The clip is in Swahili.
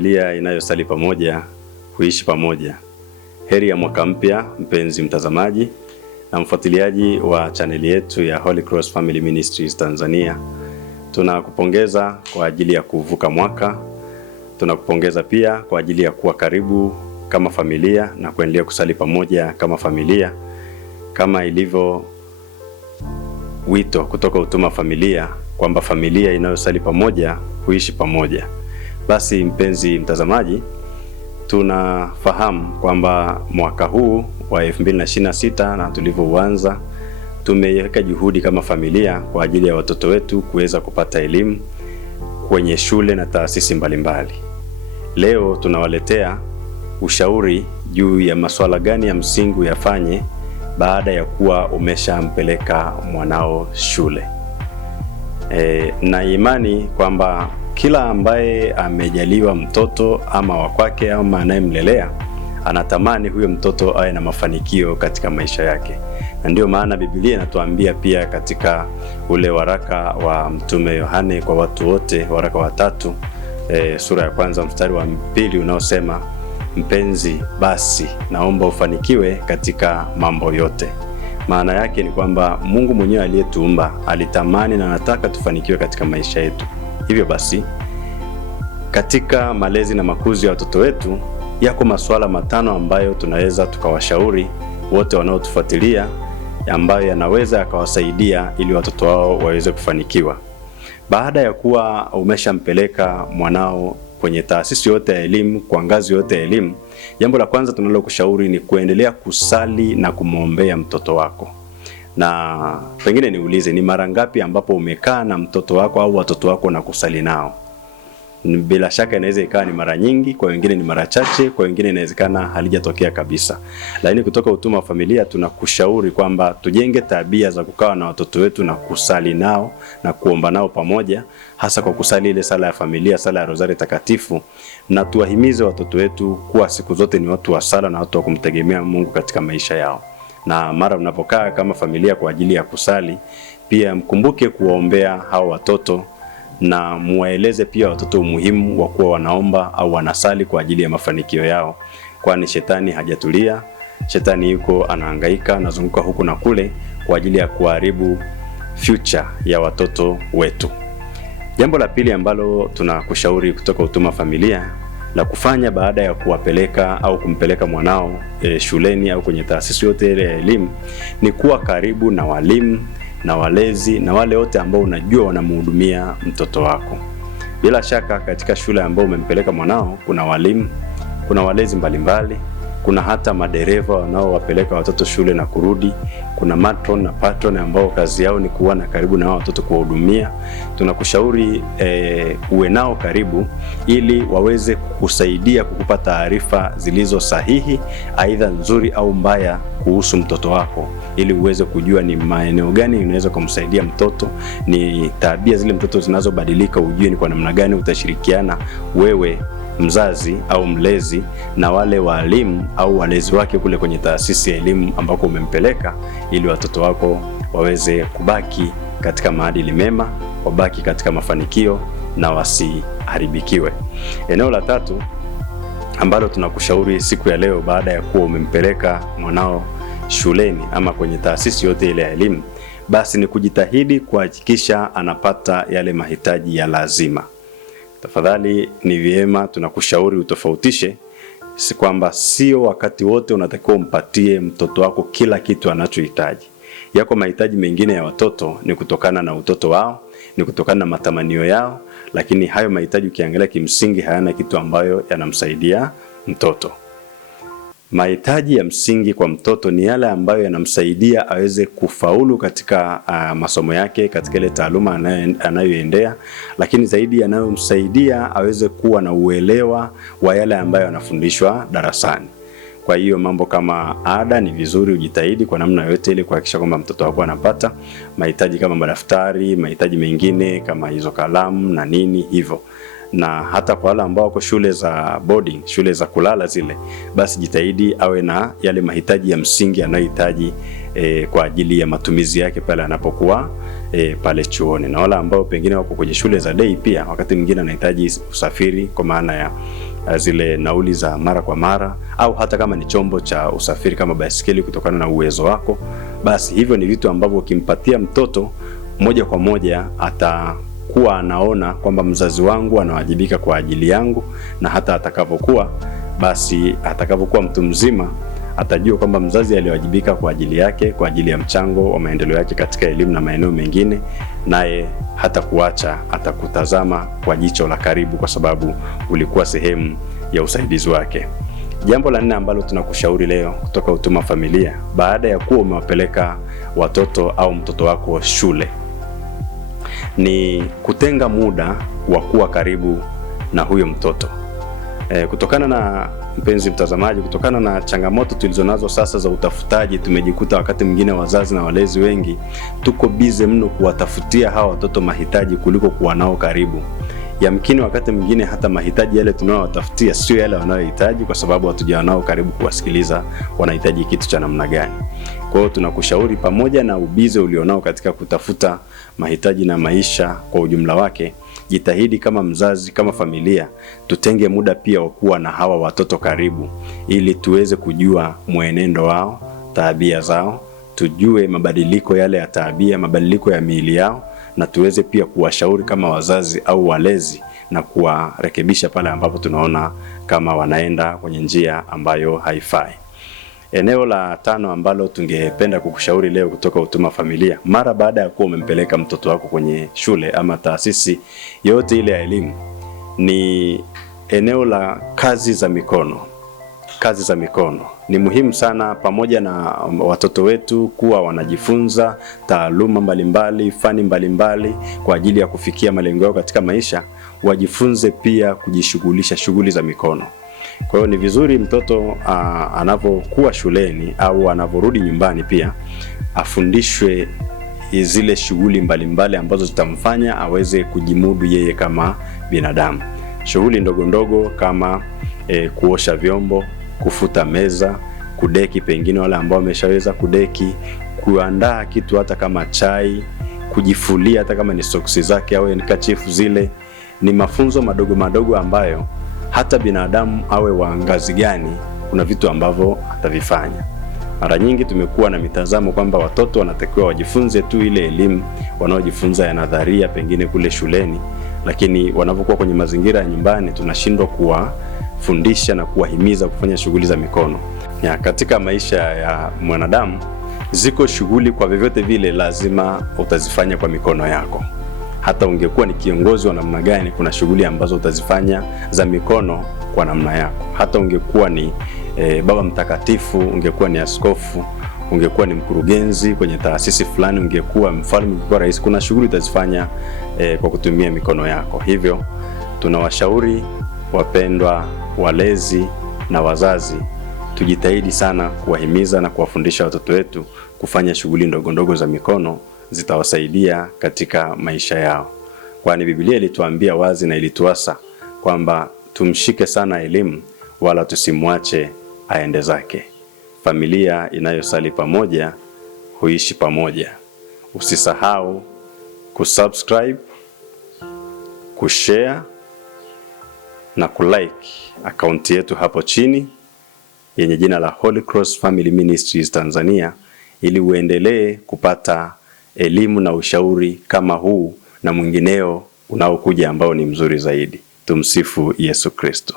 familia inayosali pamoja huishi pamoja. Heri ya mwaka mpya mpenzi mtazamaji na mfuatiliaji wa chaneli yetu ya Holy Cross Family Ministries Tanzania. Tunakupongeza kwa ajili ya kuvuka mwaka. Tunakupongeza pia kwa ajili ya kuwa karibu kama familia na kuendelea kusali pamoja kama familia. Kama ilivyo wito kutoka Utuma Familia kwamba familia inayosali pamoja huishi pamoja. Basi mpenzi mtazamaji, tunafahamu kwamba mwaka huu wa 2026 na tulivyoanza tumeweka juhudi kama familia kwa ajili ya watoto wetu kuweza kupata elimu kwenye shule na taasisi mbalimbali. Leo tunawaletea ushauri juu ya masuala gani ya msingi yafanye baada ya kuwa umeshampeleka mwanao shule. Na imani kwamba kila ambaye amejaliwa mtoto ama wa kwake ama anayemlelea anatamani huyo mtoto awe na mafanikio katika maisha yake. Na ndio maana Biblia inatuambia pia katika ule waraka wa Mtume Yohane kwa watu wote, waraka wa 3, sura ya 1 mstari wa 2 unaosema, mpenzi, basi naomba ufanikiwe katika mambo yote. Maana yake ni kwamba Mungu mwenyewe aliyetuumba alitamani na anataka tufanikiwe katika maisha yetu. Hivyo basi, katika malezi na makuzi ya watoto wetu yako masuala 5 ambayo tunaweza tukawashauri wote wanaotufuatilia, ambayo yanaweza yakawasaidia ili watoto wao waweze kufanikiwa. Baada ya kuwa umeshampeleka mwanao kwenye taasisi yote ya elimu, kwa ngazi yote ya elimu, jambo la kwanza tunalokushauri ni kuendelea kusali na kumwombea mtoto wako. Na pengine niulize, ni mara ngapi ambapo umekaa na mtoto wako au watoto wako na kusali nao? Bila shaka inaweza ikawa ni mara nyingi, kwa wengine ni mara chache, kwa wengine inawezekana halijatokea kabisa. Lakini kutoka Utuma wa Familia tunakushauri kwamba tujenge tabia za kukaa na watoto wetu na kusali nao na kuomba nao pamoja, hasa kwa kusali ile sala ya familia, sala ya Rozari Takatifu, na tuwahimize watoto wetu kuwa siku zote ni watu wa sala na watu wa kumtegemea Mungu katika maisha yao. Na mara mnapokaa kama familia kwa ajili ya kusali, pia mkumbuke kuwaombea hao watoto na muwaeleze pia watoto umuhimu wa kuwa wanaomba au wanasali kwa ajili ya mafanikio yao, kwani shetani hajatulia. Shetani yuko anahangaika, anazunguka huku na kule kwa ajili ya kuharibu future ya watoto wetu. Jambo la pili ambalo tunakushauri kutoka Utuma Familia la kufanya baada ya kuwapeleka au kumpeleka mwanao shuleni au kwenye taasisi yote ile ya elimu ni kuwa karibu na walimu na walezi na wale wote ambao unajua wanamhudumia mtoto wako. Bila shaka katika shule ambao umempeleka mwanao kuna walimu, kuna walezi mbalimbali, kuna hata madereva wanaowapeleka watoto shule na kurudi, kuna matron na patron ambao kazi yao ni kuwa na karibu na watoto kuwahudumia. Tunakushauri uwe nao karibu ili waweze kukusaidia kukupa taarifa zilizo sahihi, aidha nzuri au mbaya, kuhusu mtoto wako, ili uweze kujua ni maeneo gani unaweza kumsaidia mtoto, ni tabia zile mtoto zinazobadilika, ujue ni kwa namna gani utashirikiana wewe mzazi au mlezi na wale walimu au walezi wake kule kwenye taasisi ya elimu ambako umempeleka, ili watoto wako waweze kubaki katika maadili mema, wabaki katika mafanikio na wasiharibikiwe. Eneo la 3 ambalo tunakushauri siku ya leo baada ya kuwa umempeleka mwanao shuleni ama kwenye taasisi yote ile ya elimu, basi ni kujitahidi kuhakikisha anapata yale mahitaji ya lazima. Tafadhali ni vyema tunakushauri utofautishe, si kwamba sio wakati wote unatakiwa umpatie mtoto wako kila kitu anachohitaji. Yako mahitaji mengine ya watoto ni kutokana na utoto wao, ni kutokana na matamanio yao, lakini hayo mahitaji ukiangalia kimsingi hayana kitu ambayo yanamsaidia mtoto. Mahitaji ya msingi kwa mtoto ni yale ambayo yanamsaidia aweze kufaulu katika masomo yake, katika ile taaluma anayoendea, lakini zaidi yanayomsaidia aweze kuwa na uelewa wa yale ambayo anafundishwa darasani. Kwa hiyo mambo kama ada ni vizuri ujitahidi kwa namna yote ile kuhakikisha kwamba mtoto wako anapata mahitaji kama madaftari, mahitaji mengine kama hizo kalamu na nini hivyo. Na hata kwa wale ambao wako shule za boarding, shule za kulala zile, basi jitahidi awe na yale mahitaji ya msingi anayohitaji kwa ajili ya matumizi yake pale anapokuwa pale chuoni. Na wale ambao pengine wako kwenye shule za day pia wakati mwingine anahitaji usafiri kwa maana ya zile nauli za mara kwa mara, au hata kama ni chombo cha usafiri kama baisikeli kutokana na uwezo wako, basi hivyo ni vitu ambavyo ukimpatia mtoto moja kwa moja atakuwa anaona kwamba mzazi wangu anawajibika kwa ajili yangu, na hata atakapokuwa mtu mzima atajua kwamba mzazi aliwajibika kwa ajili yake, kwa ajili ya mchango wa maendeleo yake katika elimu na maeneo mengine, naye hata kuacha, atakutazama kwa jicho la karibu kwa sababu ulikuwa sehemu ya usaidizi wake. Jambo la 4 ambalo tunakushauri leo kutoka Huduma Familia, baada ya kuwa umewapeleka watoto au mtoto wako shule, ni kutenga muda wa kuwa karibu na huyo mtoto. Kutokana na mpenzi mtazamaji, kutokana na changamoto tulizonazo sasa za utafutaji, tumejikuta wakati mwingine wazazi na walezi wengi tuko bize mno kuwatafutia hawa watoto mahitaji kuliko kuwa nao karibu. Yamkini wakati mwingine hata mahitaji yale tunayowatafutia sio yale wanayohitaji, kwa sababu hatujawa nao karibu kuwasikiliza wanahitaji kitu cha namna gani. Kwa hiyo tunakushauri, pamoja na ubize ulionao katika kutafuta mahitaji na maisha kwa ujumla wake, jitahidi kama mzazi, kama familia, tutenge muda pia wa kuwa na hawa watoto karibu, ili tuweze kujua mwenendo wao, tabia zao, tujue mabadiliko yale ya tabia, mabadiliko ya miili yao, na tuweze pia kuwashauri kama wazazi au walezi na kuwarekebisha pale ambapo tunaona kama wanaenda kwenye njia ambayo haifai. Eneo la 5 ambalo tungependa kukushauri leo kutoka Huduma Familia, mara baada ya kuwa umempeleka mtoto wako kwenye shule ama taasisi yote ile ya elimu, ni eneo la kazi za mikono. Kazi za mikono ni muhimu sana, pamoja na watoto wetu kuwa wanajifunza taaluma mbalimbali, fani mbalimbali kwa ajili ya kufikia malengo yao katika maisha, wajifunze pia kujishughulisha shughuli za mikono. Kwa hiyo ni vizuri mtoto anapokuwa shuleni au anaporudi nyumbani pia afundishwe zile shughuli mbalimbali ambazo zitamfanya aweze kujimudu yeye kama binadamu. Shughuli ndogo ndogo kama kuosha vyombo, kufuta meza, kudeki, pengine wale ambao wameshaweza kudeki, kuandaa kitu hata kama chai, kujifulia hata kama ni soksi zake au ni kachifu zile. Ni mafunzo madogo madogo ambayo hata binadamu awe wa ngazi gani, kuna vitu ambavyo atavifanya. Mara nyingi tumekuwa na mitazamo kwamba watoto wanatakiwa wajifunze tu ile elimu wanaojifunza ya nadharia pengine kule shuleni, lakini wanapokuwa kwenye mazingira ya nyumbani tunashindwa kuwafundisha na kuwahimiza kufanya shughuli za mikono. Ya katika maisha ya mwanadamu ziko shughuli kwa vyovyote vile lazima utazifanya kwa mikono yako. Hata ungekuwa ni kiongozi wa namna gani, kuna shughuli ambazo utazifanya za mikono kwa namna yako. Hata ungekuwa ni baba mtakatifu, ungekuwa ni askofu, ungekuwa ni mkurugenzi kwenye taasisi fulani, ungekuwa mfalme, ungekuwa rais, kuna shughuli utazifanya kwa kutumia mikono yako. Hivyo tunawashauri wapendwa walezi na wazazi, tujitahidi sana kuwahimiza na kuwafundisha watoto wetu kufanya shughuli ndogo ndogo za mikono, zitawasaidia katika maisha yao. Kwani Biblia ilituambia wazi na ilituasa kwamba tumshike sana elimu wala tusimwache aende zake. Familia inayosali pamoja huishi pamoja. Usisahau kusubscribe, kushare na kulike akaunti yetu hapo chini yenye jina la Holy Cross Family Ministries Tanzania, ili uendelee kupata elimu na ushauri kama huu na mwingineo unaokuja ambao ni mzuri zaidi. Tumsifu Yesu Kristo.